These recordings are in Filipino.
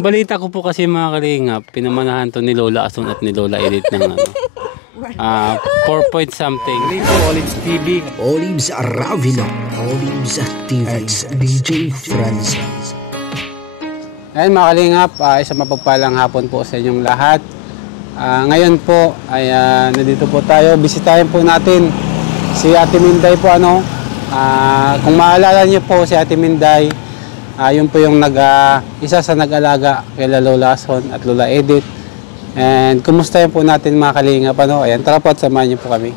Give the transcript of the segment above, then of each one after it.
Ang balita ko po kasi mga kalingap, pinamanahan to ni Lola Asun at ni Lola Edith ng 4 point something. Olives TV. Olives Aravilo. Olives TV. At DJ Francis. Ayan mga kalingap, isang mapagpalang hapon po sa inyong lahat. Ngayon po ay nandito po tayo. Bisitahin po natin si Ate Minday po. Kung maalala niyo po si Ate Minday, yun po yung isa sa nag-alaga kay Lola Asun at Lola Edith. And kumustahin po natin mga kalingap. Ayan, tara po at samahan niyo po kami.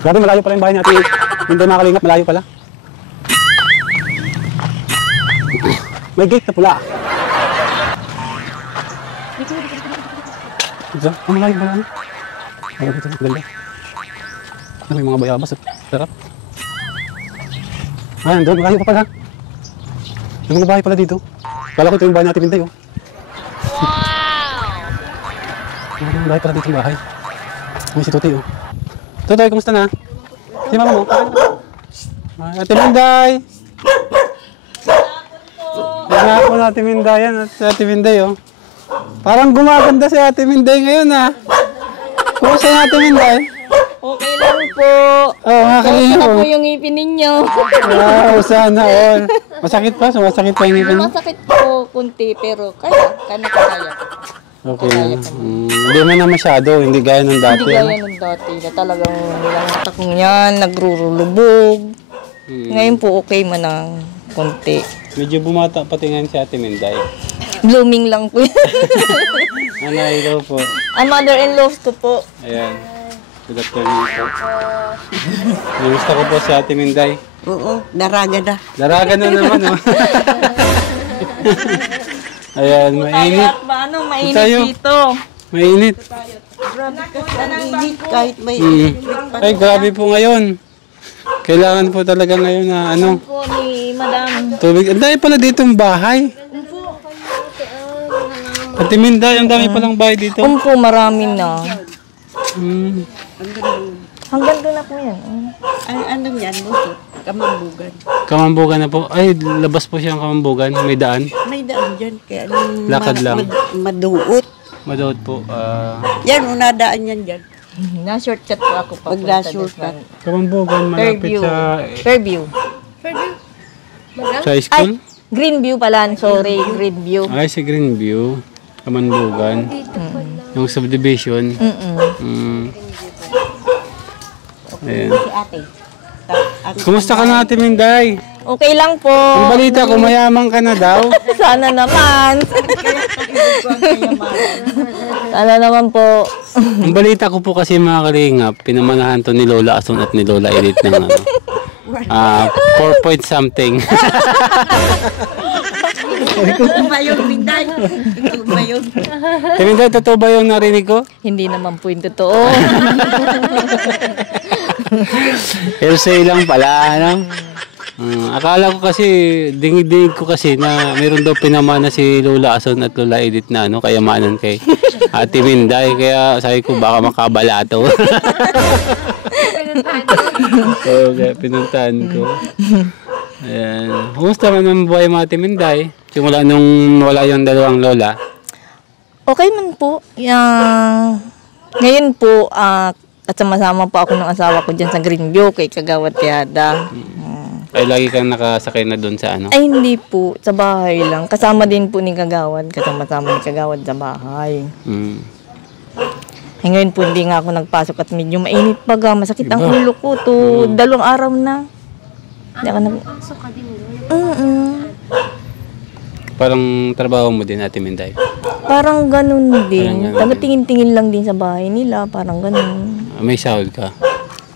Grabe, malayo pala yung bahay natin. Hindi mga kalingap, malayo pala. May gate na pula. Ito, malayo pala. Ayaw dito, ganda. May mga bayabas at sarap. Ayan, doon, malayo pa pala. May mga bahay pala dito. Kala ko ito yung bahay natin, Minday. Wow! May bahay pala dito yung bahay. May si Tutoy. Tutoy, kumusta na? Si mama mo? Ate Minday! Yan po na Ate Minday yan at Ate Minday Parang gumaganda si Ate Minday ngayon Kumusta na Ate Minday? Okay lang po. Kumusta na po yung ngipin ninyo? Wow, sana all. Masakit pa? Sumasakit pa yung ngipin mo? Masakit po kunti pero kaya Okay. Hindi mo na masyado, hindi gaya ng dati. Hindi gaya ng dati na talagang nilang mata kong yan, nagrurulubog. Ngayon po okay man ng kunti. Medyo bumata patingan si Ate Minday. Blooming lang po. Hello po. Ang mother-in-law ko po. Ayan. Good afternoon po. Namusta ko po si Ate Minday. Oo, daraga na. Daraga na naman Ayan, mainit. Mainit dito. Mainit. Grabe kasi ang init kahit may Ay, grabe po ngayon. Kailangan po talaga ngayon na Po ni Madam. tubig. Ang dami pala dito yung bahay. Ate Minday, ang dami palang bahay dito. Po, marami na. Hanggang doon na po yan. ano yan, muso, kamambugan. Kamambugan na po. Ay, labas po siyang kamambugan. May daan. May daan dyan, kaya Lakad lang. maduot. Madood po. Yan, unadaan yan dyan. Na-shortcut po ako pa. Pag na-shortcut. Kamambugan, malapit sa Fairview. school. Greenview pala. Sorry, Greenview. Ay, si Greenview. Kamambugan. Yung subdivision. Ayan. Si ate. Kumusta ka na Ate Minday? Okay lang po. Ang balita ko, mayaman ka na daw. Sana naman. Sana naman po. Ang balita ko po kasi mga kalingap, pinamanahan to ni Lola Asun at ni Lola Edith ng 4 point something. Ito ba yung pinday? Ito ba yung... Ate Minday, totoo ba yung narinig ko? Hindi naman po yung totoo. Hearsay lang pala, akala ko kasi, dingig-dingig ko kasi na mayroon daw pinamana si Lola Asun at Lola Edith na kayamanan kay Ate Minday. Kaya sabi ko baka makabalato. Okay, pinuntahan ko. Ayan. Kumusta man ang buhay mo Ate Minday? Simula nung wala yung dalawang lola. Okay man po. Ngayon po, at sama-sama po ako ng asawa ko dyan sa Greenview kay Kagawad Tiada. Ay, lagi kang nakasakay na doon sa Ay, hindi po. Sa bahay lang. Kasama din po ni Kagawad. Kasama-sama ni Kagawad sa bahay. Ay, ngayon po, hindi nga ako nagpasok at medyo mainit pa ga. Masakit ang ulo ko. 2 araw na. Hindi ako nagpasok ka din. Parang trabaho mo din, Ate Minday? Parang ganun din. Taga-tingin-tingin lang din sa bahay nila. Parang ganun. May sahod ka?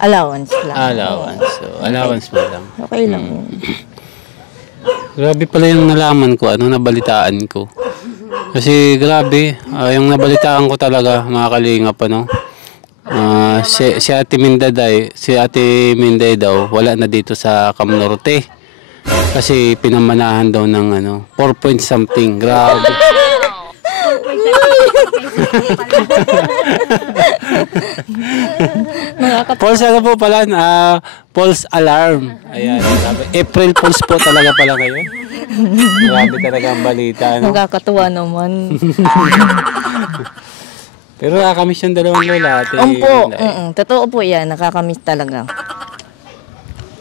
Allowance lang. Allowance. So, allowance mo lang. Okay lang yun. Grabe pala yung nalaman ko, nabalitaan ko. Kasi grabe, yung nabalitaan ko talaga, mga kalingap, si Ate Minday daw, wala na dito sa Camnorte. Kasi pinamanahan daw ng 4 point something. Grabe. False ano po pala? False alarm. Ayan. Grabe. April Fools po talaga pala kayo. Grabe talaga ang balita. No? Nakakatuwa naman. Pero nakakamiss yung dalawang lola. Opo, totoo po yan. Nakakamiss talaga.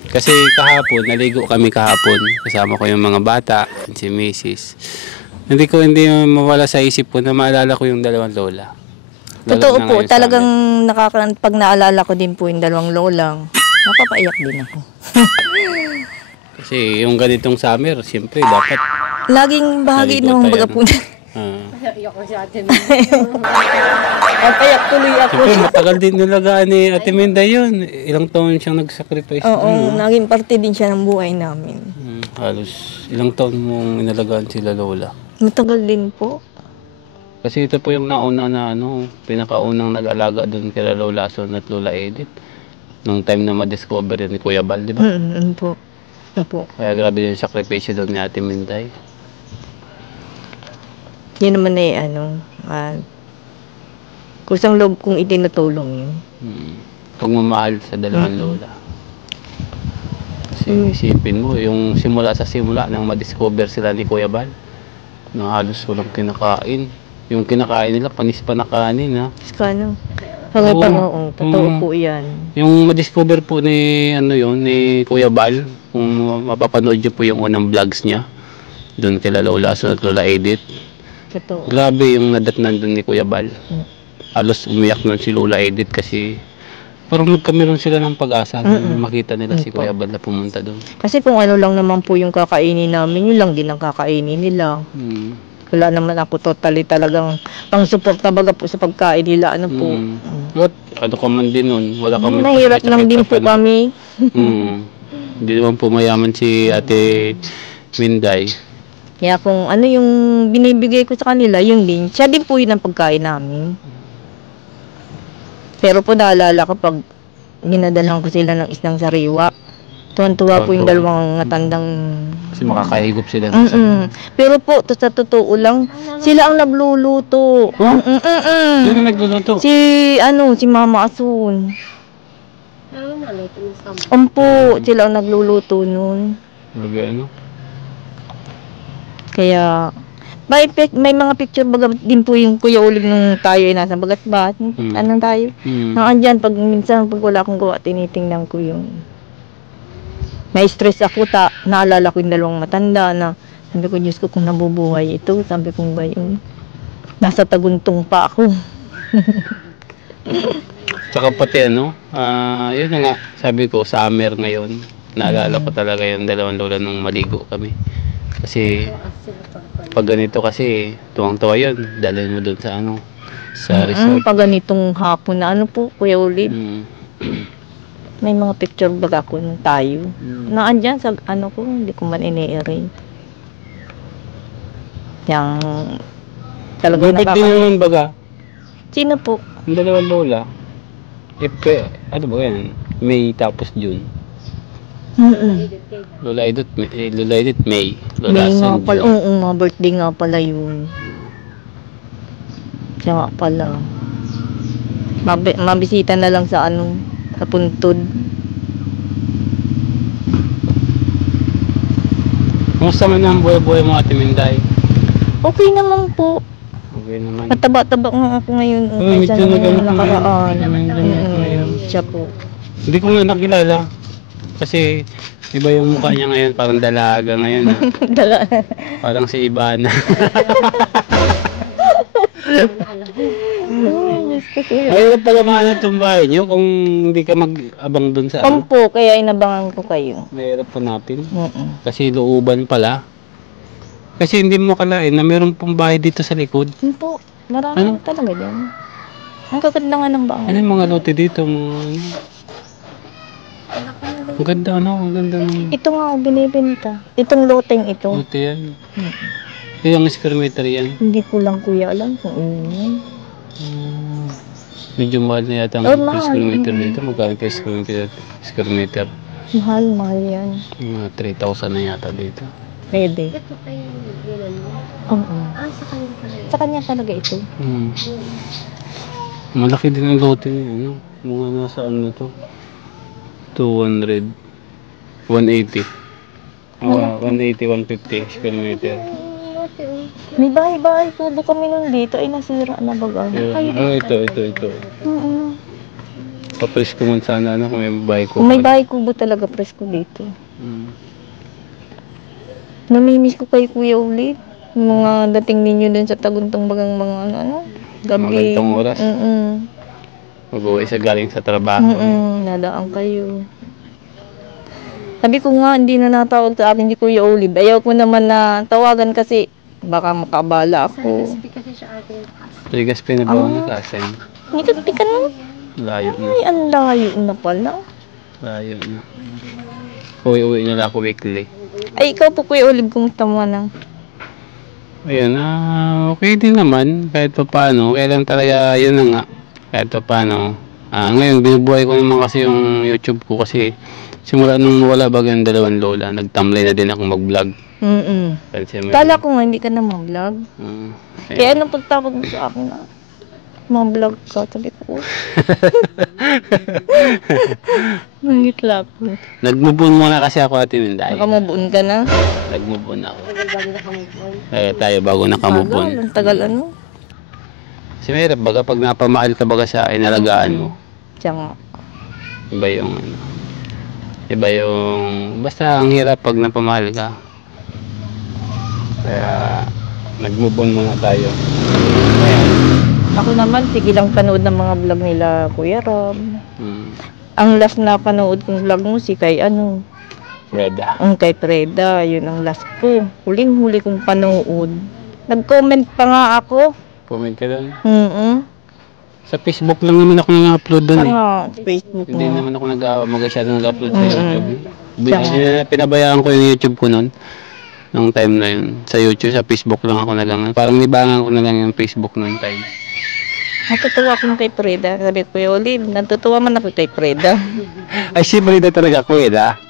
Kasi kahapon, naligo kami kahapon. Kasama ko yung mga bata, si Mrs. Hindi mawala sa isip ko na maalala ko yung dalawang lola. Totoo po, talagang pag naalala ko din po yung dalawang lolang, napapaiyak din ako. Kasi yung ganitong summer, siyempre dapat Laging bahagi naligo ng tayo, baga no? po. Iyak ko si ate. Napaiyak tuloy ako. Siyempre matagal din nalagaan ni Ate Minda yun. Ilang taon siyang nag-sacrifice. Oo, naging parte din siya ng buhay namin. Halos ilang taon mong inalagaan sila lola. Matagal din po. Kasi ito po yung nauna na pinakaunang nag-alaga doon kila Lola Son at Lola Edith. Nung time na ma-discover yun ni Kuya Bal, di ba? Po. Opo. Kaya grabe yung sakripisyo doon ni Ate Minday. Yun naman kusang loob kong itinutulong yun. Pagmamahal sa dalawang lola. Kasi isipin mo, yung simula nang ma-discover sila ni Kuya Bal, na halos walang kinakain. Yung kinakain nila, panis pa na kanin, ha? Kano? Pangapang, totoo po yan. Yung ma-discover po ni Kuya Bal, kung mapapanood niyo po yung unang vlogs niya, doon kila Lola Son at Lola Edith. Totoo. Grabe yung nadatnan doon ni Kuya Bal. Halos umiyak nun si Lola Edith kasi parang nagkamiron sila ng pag-asa na makita nila si Kuya Bal na pumunta doon. Kasi kung ano lang naman po yung kakainin namin, yun lang din ang kakainin nila. Wala naman ako totally talagang pang-suporta baga po sa pagkain nila. Ano po. What? Ano ka man din nun? Wala kami. Mahirap lang din po kami. Hindi naman po mayaman si Ate Minday. Kaya kung ano yung binibigay ko sa kanila, yun din. Siya din po yun ang pagkain namin. Pero po naalala ko pag ginadalang ko sila ng isang sariwa. Tuwan-tuwa po yung dalawang matandang... Kasi makakahigop sila. Pero po, sa totoo lang, sila ang nagluluto. Sino nagluluto? Si Mama Asun. Ampo, sila ang nagluluto nun. Kaya, may mga picture baga din po yung Kuya Uling nung tayo ay nasa bagat ba? Anong tayo? Andyan, minsan pag wala akong gawa, tinitingnan ko yung may stress ako, naalala ko yung dalawang matanda na sabi ko, Diyos ko, kung nabubuhay ito, sabi ko ba yung nasa taguntong pa ako. Tsaka pati yun na nga, sabi ko, summer ngayon, naalala ko talaga yung dalawang lola nung maligo kami. Kasi, pag ganito kasi, tuwang-tuwa yun, dalhin mo dun sa resort. Pag ganitong hapon na po, Kuya Ulid. May mga picture baga ko nung tayo. Naandyan sa ko, hindi ko man ini-array. Yang talagang Ba't din naman baga? Sino po? Ang dalawang lola. Ano ba yan? May tapos June. Lola Edith, May. Lola May nga San pala, June. mga birthday nga pala yun. Siya nga pala. Mabisita na lang sa sa puntod. Kumusta man ang buhay-buhay mo, Ate Minday? Okay naman po. Okay naman. Mataba-taba nga ako ngayon. Medyo nakaraan. ngayon. Siya po. Hindi ko nga nakilala. Kasi iba yung mukha niya ngayon. Parang dalaga ngayon. Parang si Ibana. Ay, pala mahanap itong bahay niyo kung hindi ka mag-abang dun sa Po, kaya inabangan ko kayo. Mahirap hanapin. Kasi looban pala. Kasi hindi mo makalain na meron pong bahay dito sa likod. Po, marami talaga dyan. Ang kaganda nga ng bahay. Ano yung mga lote dito? Ang ganda ang ganda ng... Ito nga ang binibenta. Itong loteng ito. Lote yan. Yung square meter yan. Hindi ko lang kuya alam kung ano. Medyo mahal na yata ang square meter dito. Magkano kayo square meter? Mahal yan. Mga 3,000 na yata dito. Pwede. Ito kayo ginan mo. Oo. Sa kanya pala yun. Sa kanya talaga ito. Malaki din ang lote niya, ano? Mga nasa ano to? 200, 180. 180, 150 square meter. May bahay-bahay po kami nun dito. Ay, nasira na baga. Ito. Papresko mo sana, ano, kung may bahay ko. May bahay kubo talaga presko dito. Mm. Namimiss ko kay Kuya ulit. Mga dating ninyo dun sa Taguntong bagang mga ano, gabi. Magandang oras. Mag-uwi sa galing sa trabaho. Nadaan kayo. Sabi ko nga, hindi na natawag sa akin si Kuya Olive. Ayaw ko naman na tawagan kasi baka makabala ako. Kasi siya ate. Ligas pinabawa na sa asin. Hindi ka na. Layo na. Ay, ang layo na pala. Layo na. Uwi-uwi na lang ako weekly. Ay, ikaw po Kuya Olive, kumusta mo na? Ayun, okay din naman. Kahit pa paano. Kaya lang talaga, yun na nga. Kahit pa paano. Ngayon, binubuhay ko naman kasi yung YouTube ko kasi simula nung wala baga yung dalawang lola, nagtamlay na din akong mag-vlog. Kala ko nga, hindi ka na mag-vlog. Kaya anong pagtawag mo sa akin na mag-vlog ka? Sabi ko. Mangitla ko. Nag-move on muna kasi ako at Minday. Nakamubuon ka na? Nag-move on ako. Kaya tayo bago nakamove on. Ang tagal ano? Kasi mahirap baga pag napamahal ka baga sa inalagaan mo. Diyan nga. Iba yung ano. Iba yung basta ang hirap pag napamahal ka. Kaya nag-move on muna tayo. Ako naman, sige lang panood ng mga vlog nila Kuya Rob. Ang last na panood kong vlog mo si kay ano? Freda. Ang kay Freda, yun ang last ko. Huling-huli kong panood. Nag-comment pa nga ako. Comment ka doon? Mm-hmm. Sa Facebook lang naman ako nag-upload doon eh. Facebook Hindi mo. naman ako masyado nag-upload sa YouTube. Pinabayaan ko yung YouTube ko noon. Nung time na yun. Sa YouTube, sa Facebook lang ako nagang. Parang nibangan ko na lang yung Facebook noong time. Natutuwa akong kay Freda. Sabi ko, Olive, natutuwa man ako kay Freda. Ay, si Freda talaga, Freda.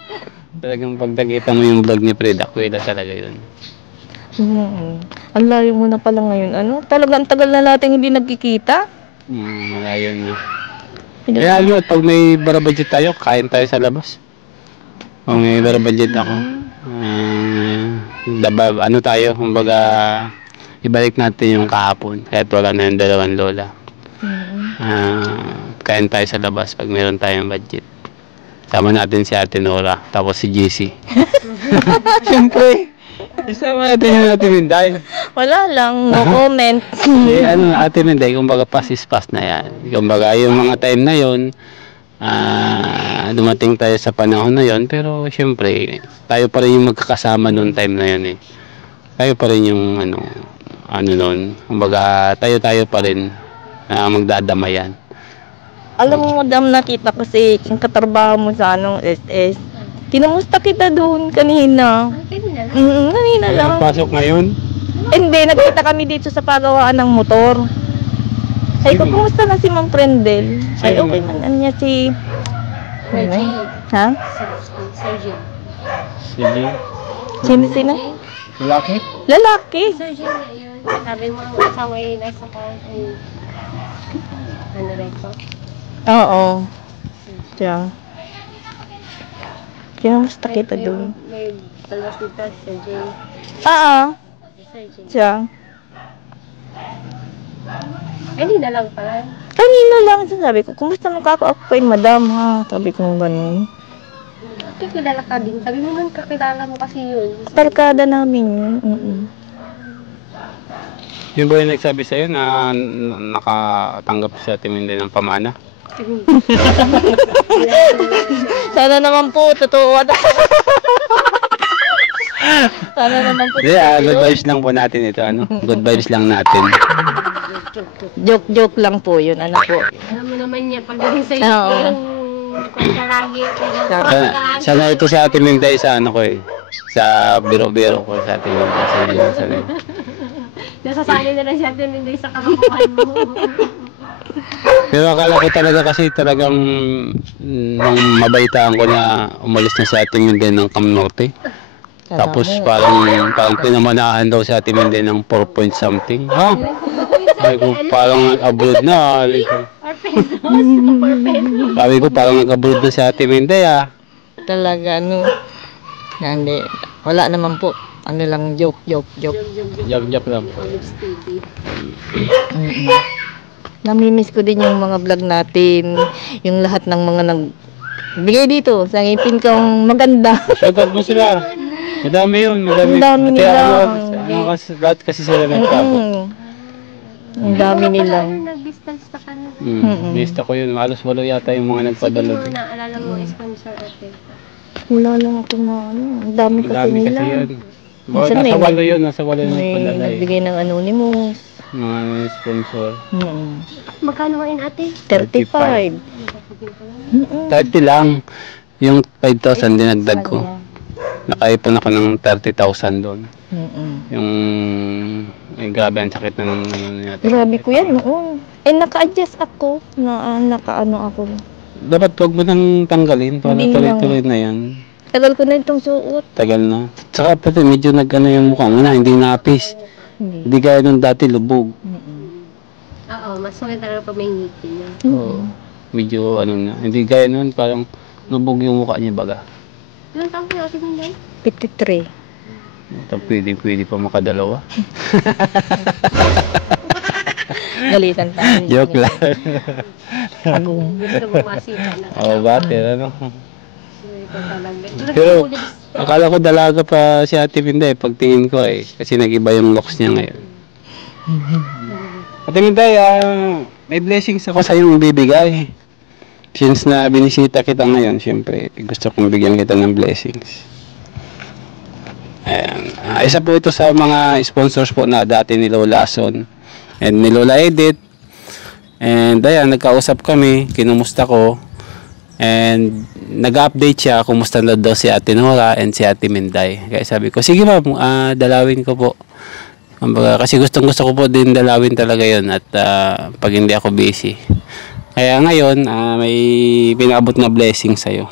Talagang pag nakita mo yung vlog ni Freda, Freda talaga yun. Ang layo mo na pala ngayon. Ano? Talagang tagal na natin hindi nagkikita. Malayo na. Kaya ano, pag may barabudget tayo, kain tayo sa labas. Kung may barabudget ako. Ano tayo, kumbaga, ibalik natin yung kahapon. Kahit wala na yung dalawang lola. Kain tayo sa labas pag meron tayong budget. Sama natin si Ate Nora, tapos si JC. Siyempre, isama natin yung Ate Minday. Wala lang, no comment. Ate Minday, kumbaga pass is pass na yan. Kumbaga yung mga time na yon, dumating tayo sa panahon na yon, pero siyempre, tayo pa rin yung magkakasama noong time na yon eh. Tayo pa rin yung ano noon. Kumbaga, tayo pa rin magdadamayan. Alam mo, madam, nakita ko si yung katrabaho mo sa SS. Kinamusta kita doon kanina. Kanina lang. Pasok ngayon? Hindi, nagkita kami dito sa pagawaan ng motor. Ay, kumusta na si Ma'am Prendel? Ay, okay man. Ano niya si... Ha? Sergio. Sige. Sino? Lalaki? Lalaki. Sergio na yun. Sabi mo ang asawa ay nasa ano rin po? Oo. Diyan. Kinamusta kita doon? May dalawa dito, Sergio. Sergio. Diyan. Hindi na lang pala. Kanina lang, sabi ko, kumusta mo ako kay madam, ha? Sabi ko gano'n. Kakilala ka din. Sabi mo nun, kakilala mo kasi yun. Barkada namin yun. Yun ba yung nagsabi sa'yo na nakatanggap sa Timinday ng pamana? Sana naman po, totoo. Sana naman po. Good vibes lang po natin ito. Good vibes lang natin. Joke lang po yun, ano po. Alam mo naman niya, pagdating sa iyo, karagi. Sana ito sa ating Minday sa ano ko eh. Sa biro-biro ko sa ating Minday. Nasasali na lang siya din sa kakamuhan mo. Pero akala ko talaga kasi talagang nung mabaitaan ko na umalis na sa ating hindi ng Cam Norte. Tapos parang pinamanahan daw sa ating hindi ng 4 point something. Ha? Sabi ko parang abroad na. Sabi ko parang nag-abroad na sa ating hindi Talaga, ano. Hindi. Wala naman po. Ano lang, joke. Joke lang. Namimiss ko din yung mga vlog natin. Yung lahat ng mga bigay dito. Sa ngipin kong maganda. Shoutout mo sila. Madami yun. Ang dami nila. Lahat kasi sila nagtapos. Ang dami nila. Nag-distance ka na. Lista ko yun. Halos 8 yata yung mga nagpadala. Sige mo, naalala mo, sponsor ate. Wala lang ako na ano. Ang dami kasi Madami nila. kasi yun. Minsan Nasa may- 8 yun. Nasa 8 yung May nagpadala eh. nagbigay ng anonymous. Mga sponsor. Magkano ngayon ate? 35. 30 lang. Yung 5,000 dinagdag ko. Nakaipon ako ng 30,000 doon. Yung grabe ang sakit na ng natin. Grabe ko yan, oo. Naka-adjust ako. Naka-ano ako. Dapat huwag mo nang tanggalin para Hindi tuloy-tuloy na yan. Tagal ko na itong suot. Tagal na. Saka pati medyo nag-ano yung mukha mo na, hindi napis. Hindi gaya nung dati lubog. Oo, mas maganda talaga pa may ngipin niya. Oo. Medyo ano na. Hindi gaya nun, parang lubog yung mukha niya baga. Ilan taong kayo ate Minday? 53. Ito pwede pa makadalawa. Galitan tayo. Joke lang. Agong. Gusto mo masita na. Oo, bate, ano. Ito talaga. Pero akala ko dalaga pa si Ate Minday pagtingin ko eh. Kasi nag-iba yung looks niya ngayon. Ate Minday, may blessings ako sa iyong bibigay. Since na binisita kita ngayon, syempre gusto kong bigyan kita ng blessings. Ayan. Isa po ito sa mga sponsors po na dati ni Lola Son and ni Lola Edith. And ayan, nagkausap kami, kinumusta ko. And nag-update siya, kumusta na daw si Ate Nora and si Ate Minday. Kaya sabi ko, sige ma'am, dalawin ko po. Kasi gusto ko po din dalawin talaga yon at pag hindi ako busy. Kaya ngayon, may pinabot na blessing sa'yo.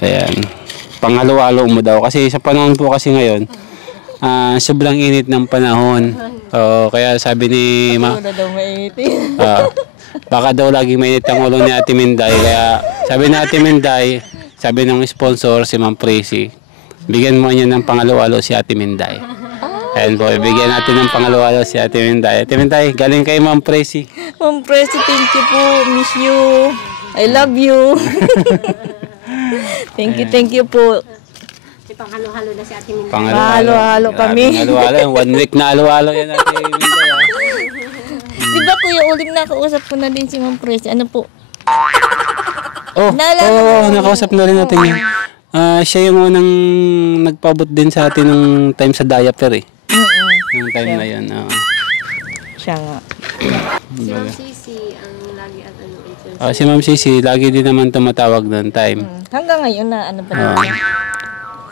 Ayan. Pangalo-alo mo daw. Kasi sa panahon po kasi ngayon, sobrang init ng panahon. Kaya sabi ni daw mainitin. baka daw laging mainit ang ulo ni Ate Minday. Kaya sabi ni Ate Minday, sabi ng sponsor si Ma'am Prissy, bigyan mo niya ng pangalo-alo si Ate Minday. Ayan po, bigyan natin ng pangalo-alo si Ate Minday. Ate Minday, galing kay Ma'am Prissy. Ma'am Prissy, thank you po. Miss you. I love you. Thank you po. Si panghalo-halo na si ate Minday. Halo-halo kami. Halo-halo. 1 week na halo-halo yan Ate Minday. Di ba Kuya Uling, nakausap ko na din si Ma'am Prissy. Ano po? Nakausap na rin natin yun. Siya yung unang nagpabot din sa atin ng time sa diaper eh. Yung time na yun. Siya nga. Si Ma'am Sisi ang lagi at ano. Si Ma'am Sisi, lagi din naman tumatawag ng time. Hanggang ngayon na ano pa rin.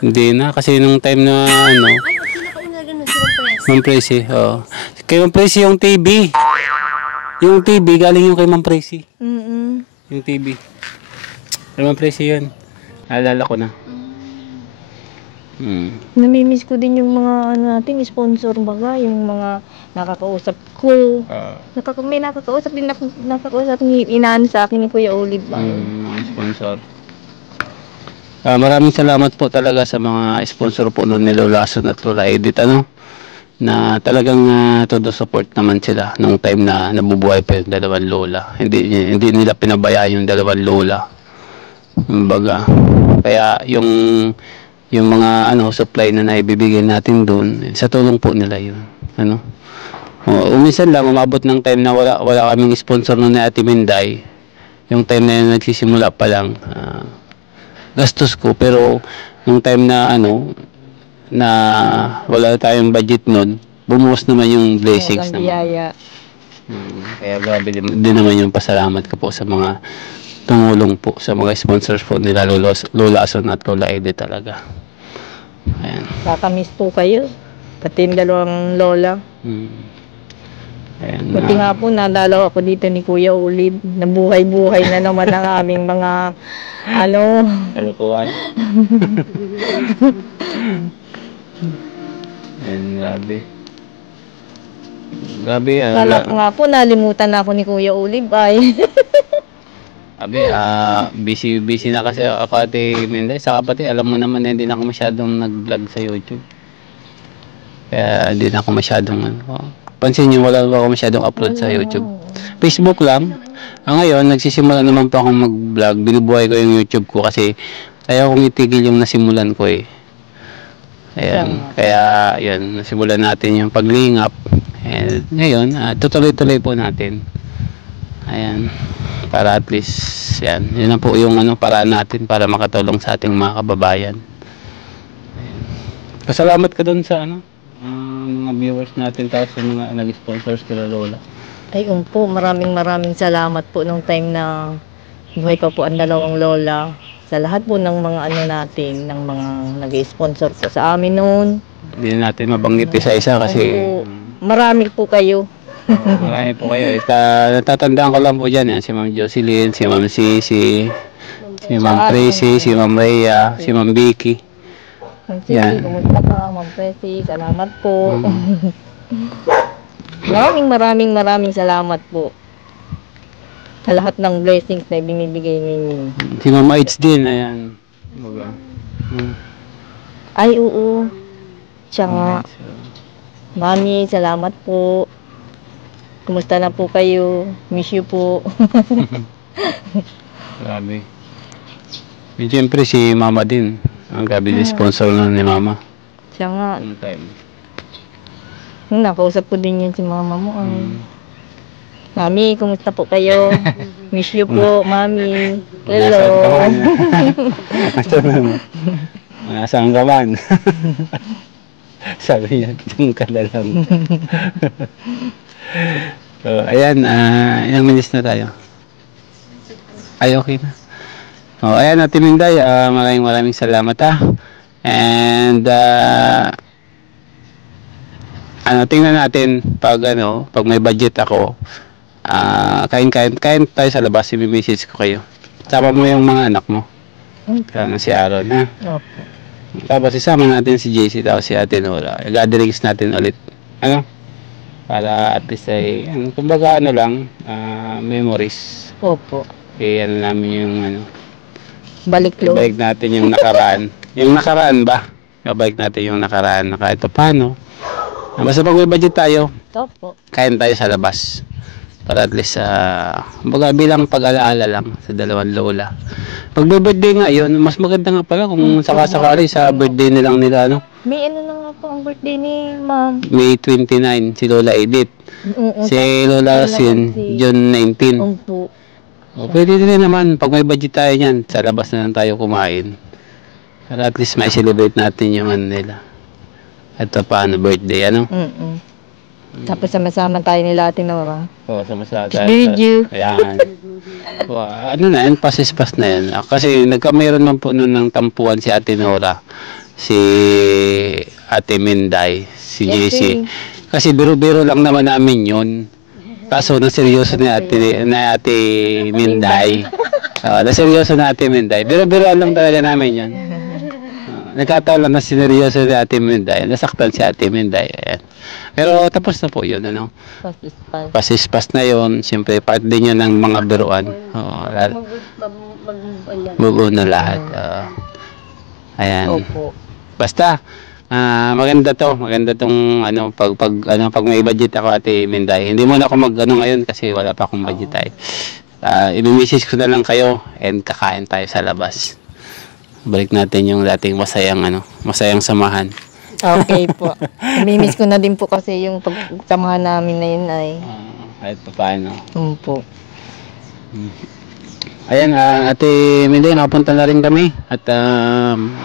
Hindi na, kasi nung time na ano, Ay, at pinakauna ganun si Ma'am Press. Ma'am Prissy, kay Ma'am Prissy yung TV. Yung TV, galing yung kay Ma'am Prissy. Yung TV. Kay Ma'am Prissy yun. Naalala ko na. Namimiss ko din yung mga ano natin, sponsor baga, yung mga nakakausap ko. May nakakausap din inaan sa akin ni Kuya Olive ba? Sponsor. Maraming salamat po talaga sa mga sponsor po noon ni Lola Son at Lola Edith, na talagang todo support naman sila nung time na nabubuhay pa yung dalawang lola. Hindi nila pinabayaan yung dalawang lola. Kumbaga, kaya yung mga supply na naibibigay natin doon, sa tulong po nila yun. Umisan lang, umabot ng time na wala kaming sponsor noon ni Ate Minday. Yung time na yun, nagsisimula pa lang, gastos ko. Pero nung time na na wala tayong budget noon, bumuhos naman yung blessings naman. Kaya grabe din naman yung pasalamat ko po sa mga tumulong po, sa mga sponsors po nila Lola Son at Lola Edith talaga. Ayan. Kakamiss po kayo. Pati yung dalawang lola. Ayan, Buti nga po, nadalaw ako dito ni Kuya Ulib. Nabuhay-buhay na naman ang aming mga, kalukuhan. Ayan, grabe. Grabe, kala ko nga po, nalimutan na ako ni Kuya Ulib ay. busy na kasi ako, Ate Minday. Saka pati, alam mo naman na hindi na ako masyadong nag-vlog sa YouTube. Kaya hindi na ako masyadong pansin nyo, wala ako masyadong upload sa YouTube. Facebook lang. Ngayon, nagsisimula naman pa akong mag-vlog. Binubuhay ko yung YouTube ko kasi ayaw kong itigil yung nasimulan ko eh. Ayan. Kaya, yun, nasimulan natin yung paglingap. And ngayon, tutuloy-tuloy po natin. Ayan. Para at least, yan. Yun na po yung paraan natin para makatulong sa ating mga kababayan. Ayan. Pasalamat ka doon sa mga viewers natin, tapos sa mga nag-sponsors kila Lola. Ay, po, maraming salamat po nung time na buhay pa po ang dalawang lola. Sa lahat po ng mga natin, ng mga nag-sponsor po sa amin noon. Hindi natin mabanggit isa-isa kasi marami po kayo. marami po kayo. Natatandaan ko lang po dyan, si Ma'am Jocelyn, si Ma'am Cici, si Ma'am Tracy, si Ma'am Rhea, si Ma'am Vicky. Yan. Kumusta ka, Ma'am Presi? Salamat po. Maraming salamat po. Sa lahat ng blessings na binibigay ninyo. Si Ma'am Aids din, ayan. Ay, oo. Siya nga. Mami, salamat po. Kumusta na po kayo? Miss you po. Grabe. Siyempre si Mama din. Ang gabi din sponsor na ni Mama. Siya nga. Ano time? Nakausap ko din yan si Mama mo. Mami, kumusta po kayo? Miss you po, Mami. Hello. Nasaan ka man? Sabi niya, yung ka na lang. So, ayan, ilang minutes na tayo? Ay, okay na. Ayan, Ate Minday, maraming salamat And tingnan natin pag may budget ako, kain tayo sa labas, i-message ko kayo. Sama mo yung mga anak mo. Kaya si Aaron, ha? Opo. Tapos isama natin si JC, tapos si Ate Nora. I-gatherings natin ulit. Para at least ay, kumbaga memories. Opo. Kaya namin yung Balik loob. Ibalik natin yung nakaraan. Yung nakaraan ba? Ibalik natin yung nakaraan na kahit paano. Basta pag may budget tayo, Opo. kain tayo sa labas. Para at least, bilang pag-alaala lang sa dalawang lola. Pag birthday nga yun, mas maganda nga pala kung sakasakali sa birthday nilang nila, May na nga po ang birthday ni Ma'am. May 29, si Lola Edith. Si Lola Sin, June 19. Opo. Pwede din naman, pag may budget tayo niyan, sa labas na lang tayo kumain. Para at least may celebrate natin yung nila. At paano birthday, Tapos sama-sama tayo nila Ate Nora. Oo, sama-sama tayo. Video. Ayan. Pasispas na yan. Kasi mayroon man po noon ng tampuan si Ate Nora, si Ate Minday, si JC. Kasi biro-biro lang naman namin yun. Kaso na seryoso na Ate Minday. Na seryoso na Ate Minday. Biro-biro lang talaga namin yun. Nagkataon lang na sineryoso ni Ate Minday. Nasaktan si Ate Minday. Ayan. Pero tapos na po yun. Pasispas na yun. Siyempre, part din yun ng mga biruan. Buo na lahat. Ayan. Opo. Basta, maganda tong pag may budget ako Ate Minday. Hindi muna ako ngayon kasi wala pa akong budget tayo. I-message ko na lang kayo and kakain tayo sa labas. Balik natin yung dating masayang samahan. Okay po. Namimiss ko na din po kasi yung pagsamahan namin na yun ay. Kahit pa paano. Po. Ayan, Ate Minday, nakapunta na rin kami. At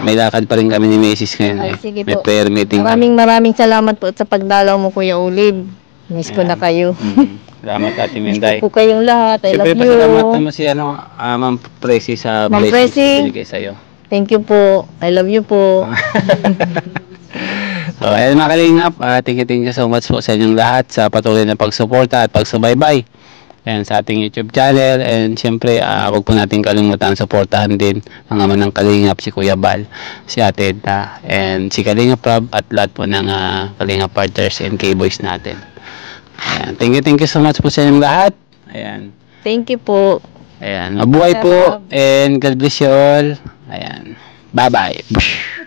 may lakad pa rin kami ni Mrs. ngayon. Ay, sige may po. prayer meeting. Maraming salamat po sa pagdalaw mo, Kuya Ulib. Miss ko na kayo. Salamat, Ate Minday. Miss ko po kayong lahat. I love Siyempre, you. pasalamat naman si Ma'am Presi sa Ma'am blessings Presi. binigay sa'yo. Thank you po. I love you po. So, ayan mga kalingap, thank you so much po sa inyong lahat sa patuloy na pagsuporta at pagsubaybay ayan, sa ating YouTube channel. And syempre, huwag po natin kalimutan suportahan din ang ama ng kalingap, si Kuya Bal, si Ate Edna, and si Kalingap Rob at lahat po ng Kalingap Partners and K-Boys natin. Ayan, thank you so much po sa inyong lahat. Ayan. Thank you po. Ayan, mabuhay po and God bless you all. Ayan. Bye-bye.